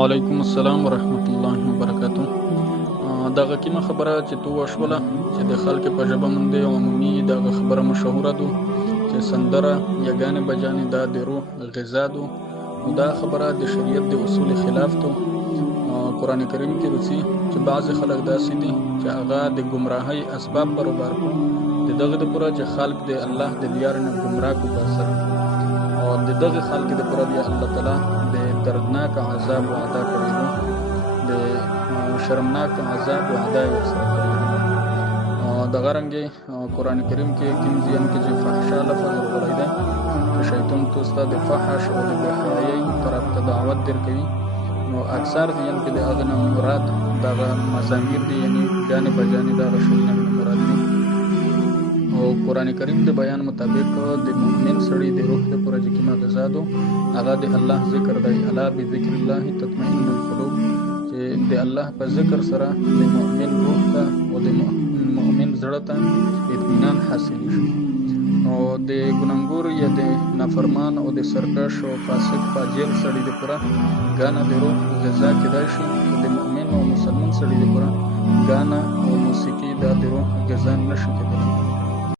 وعلیکم السلام ورحمت الله وبرکاتو. دغه کومه خبره چې تو وشوله چې د خلکو په ژبه باندې عمومي دغه خبره مشهوره ده چې سندره یګانې بجانې دا د روح غذا ده. نو دا خبره د شریعت د اصول خلاف ده. قرآن کریم کې راځي چې بعض خلک داسې دي چې هغه د گمراهۍ اسباب برابر کړي د دغه د پوره چې خلک د الله د دیار نه گمراه کو باسر او د دغه خلک د پوره دی الله تعالی د دردناک عذاب وعده کړی دی، د شرمناک عذاب وعده یې ورسره کړی دی. دغه رنګې قرآن کریم کې کوم ځایونه کې چې فحشا لفظ ورغلی دی چې شیطان تاسو ته د فحش او د بېحیایۍ طرف ته دعوت درکوي، نو اکثر ځایونه کې د هغه نه مراد دغه مزامیر دي، یعنې ګانې بجانې دغه شیونه مراد دي. او قرآن کریم د بیان مطابق د مؤمن سړي د روح لپاره چې کومه غذا ده هغه د الله ذکر دی. الا بذکر الله تطمئن القلوب، چې د الله په ذکر سره د مؤمن روح ته او د مؤمن زړه ته اطمینان حاصل شي. او د ګناهګور یا د نافرمان او د سرکش او فاسق فاجر سړي لپاره ګانا د روح غذا کېدای شي، د مؤمن او مسلمان سړي لپاره ګانا او موسیقي د روح غذا نشي کېدلی.